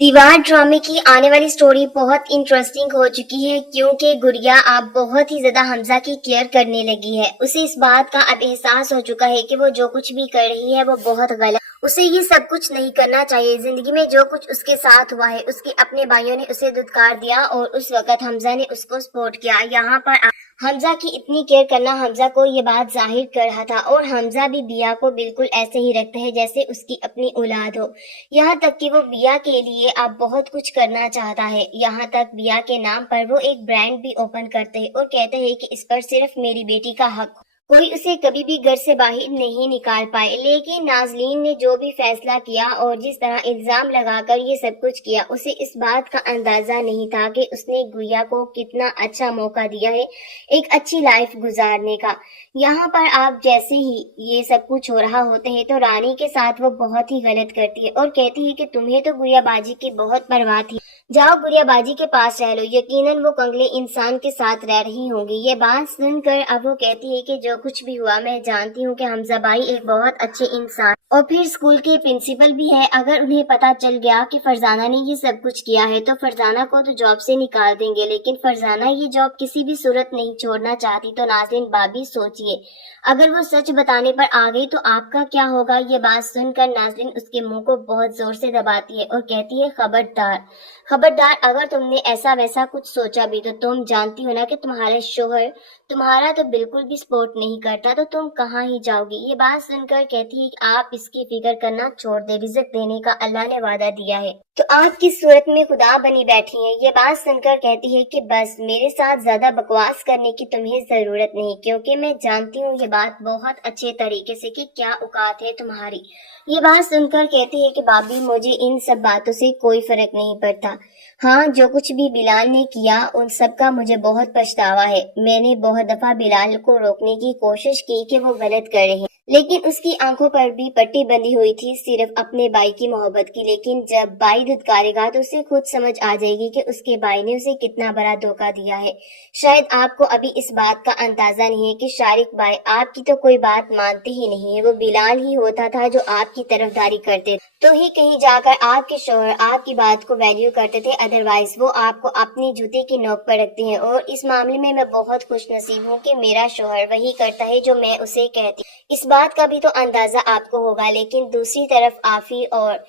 दीवार ड्रामे की आने वाली स्टोरी बहुत इंटरेस्टिंग हो चुकी है क्योंकि गुड़िया अब बहुत ही ज्यादा हमजा की केयर करने लगी है। उसे इस बात का अब एहसास हो चुका है कि वो जो कुछ भी कर रही है वो बहुत गलत। उसे ये सब कुछ नहीं करना चाहिए। जिंदगी में जो कुछ उसके साथ हुआ है, उसके अपने भाइयों ने उसे धुतकार दिया और उस वक्त हमजा ने उसको सपोर्ट किया। यहाँ पर हमजा की इतनी केयर करना हमजा को ये बात जाहिर कर रहा था और हमजा भी बिया को बिल्कुल ऐसे ही रखता है जैसे उसकी अपनी औलाद हो। यहाँ तक कि वो बिया के लिए अब बहुत कुछ करना चाहता है। यहाँ तक बिया के नाम पर वो एक ब्रांड भी ओपन करते हैं और कहते हैं कि इस पर सिर्फ मेरी बेटी का हक, कोई उसे कभी भी घर से बाहर नहीं निकाल पाए। लेकिन नाजलीन ने जो भी फैसला किया और जिस तरह इल्जाम लगाकर ये सब कुछ किया, उसे इस बात का अंदाजा नहीं था कि उसने गुड़िया को कितना अच्छा मौका दिया है एक अच्छी लाइफ गुजारने का। यहाँ पर आप जैसे ही ये सब कुछ हो रहा होते हैं तो रानी के साथ वो बहुत ही गलत करती है और कहती है कि तुम्हें तो गुड़िया बाजी की बहुत परवाह थी, जाओ गुड़िया बाजी के पास रह लो, यकीनन वो कंगले इंसान के साथ रह रही होंगी। ये बात सुनकर अब वो कहती है कि जो कुछ भी हुआ मैं जानती हूँ कि हमजा भाई एक बहुत अच्छे इंसान और फिर स्कूल के प्रिंसिपल भी है। अगर उन्हें पता चल गया कि फरजाना ने ये सब कुछ किया है तो फरजाना को तो जॉब से निकाल देंगे, लेकिन फरजाना ये जॉब किसी भी सूरत नहीं छोड़ना चाहती। तो नाज़रीन भाभी सोचिए, अगर वो सच बताने पर आ गई तो आपका क्या होगा। ये बात सुनकर नाज़रीन उसके मुंह को बहुत जोर से दबाती है और कहती है खबरदार खबरदार, अगर तुमने ऐसा वैसा कुछ सोचा भी तो तुम जानती हो ना कि तुम्हारे शोहर तुम्हारा तो बिल्कुल भी सपोर्ट नहीं करता, तो तुम कहाँ ही जाओगी। ये बात सुनकर कहती है कि आप इसकी फिक्र करना छोड़ दे, रिज़्क देने का अल्लाह ने वादा दिया है, तो आप किस सूरत में खुदा बनी बैठी हैं। ये बात सुनकर कहती है कि बस मेरे साथ ज्यादा बकवास करने की तुम्हें जरूरत नहीं, क्योंकि मैं जानती हूँ ये बात बहुत अच्छे तरीके से कि क्या औकात है तुम्हारी। ये बात सुनकर कहती है कि भाभी मुझे इन सब बातों से कोई फर्क नहीं पड़ता। हाँ, जो कुछ भी बिलाल ने किया उन सब का मुझे बहुत पछतावा है। मैंने बहुत दफा बिलाल को रोकने की कोशिश की कि वो गलत कर रहे हैं, लेकिन उसकी आंखों पर भी पट्टी बंधी हुई थी सिर्फ अपने भाई की मोहब्बत की। लेकिन जब भाई धुतकारेगा तो उसे खुद समझ आ जाएगी कि उसके भाई ने उसे कितना बड़ा धोखा दिया है। शायद आपको अभी इस बात का अंदाजा नहीं है कि शारिक भाई आपकी तो कोई बात मानते ही नहीं है। वो बिलाल ही होता था जो आपकी तरफदारी करते तो ही कहीं जाकर आपके शौहर आपकी बात को वैल्यू करते थे, अदरवाइज वो आपको अपनी जूते की नोक पर रखते हैं। और इस मामले में मैं बहुत खुश नसीब हूँ कि मेरा शौहर वही करता है जो मैं उसे कहती। इस बात का भी तो अंदाजा आपको होगा। लेकिन दूसरी तरफ आफी और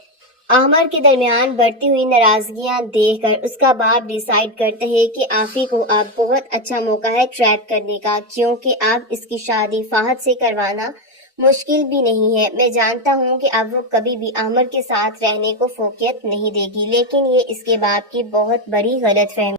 आमर के दरमियान बढ़ती हुई नाराजगियां देखकर उसका बाप डिसाइड करते हैं कि आफी को अब बहुत अच्छा मौका है ट्रैप करने का, क्योंकि अब इसकी शादी फाहद से करवाना मुश्किल भी नहीं है। मैं जानता हूँ कि अब वो कभी भी आमर के साथ रहने को फोकियत नहीं देगी, लेकिन ये इसके बाप की बहुत बड़ी गलतफहमी